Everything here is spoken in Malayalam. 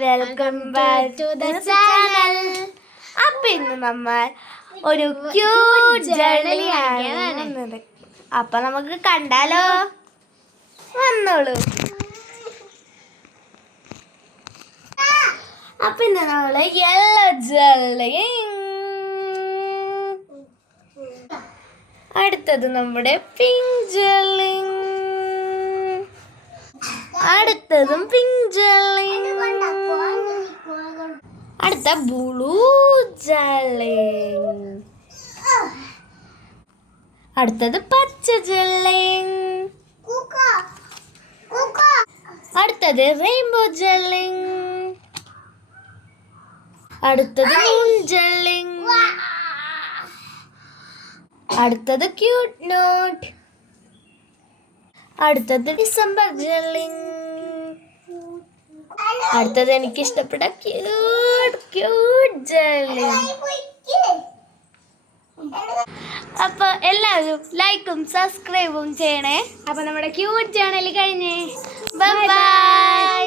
Welcome back to the channel. അപ്പൊ ഇന്ന് നമ്മൾ ഒരു ക്യൂട്ട് ജേർണിയാണ്. അപ്പൊ നമുക്ക് കണ്ടാലോ, വന്നോളൂ. അപ്പൊ ഇന്ന് നമ്മള് യെല്ലോ ജെർലിങ്, അടുത്തത് നമ്മുടെ പിങ്ക് ജെർലിങ്, അടുത്തതും പിങ്ക് ജെർലിങ്, അടുത്ത ബ്ലൂ ജെർലിങ്, അടുത്തത് പച്ച ജെർലിങ്, അടുത്തത് റെയിൻബോ ജെർലിങ്, അടുത്തത് മൂൺ ജെർലിങ്, അടുത്തത് ക്യൂട്ട് നോട്ട്, അടുത്തത് ഡിസംബർ ജെർലിങ്, അടുത്തത് എനിക്ക് ഇഷ്ടപ്പെട്ട ക്യൂട്ട് ജെർലിങ്. അപ്പൊ എല്ലാവരും ലൈക്കും സബ്സ്ക്രൈബും ചെയ്യണേ. അപ്പൊ നമ്മുടെ ക്യൂട്ട് ചാനൽ കഴിഞ്ഞേ. Bye bye.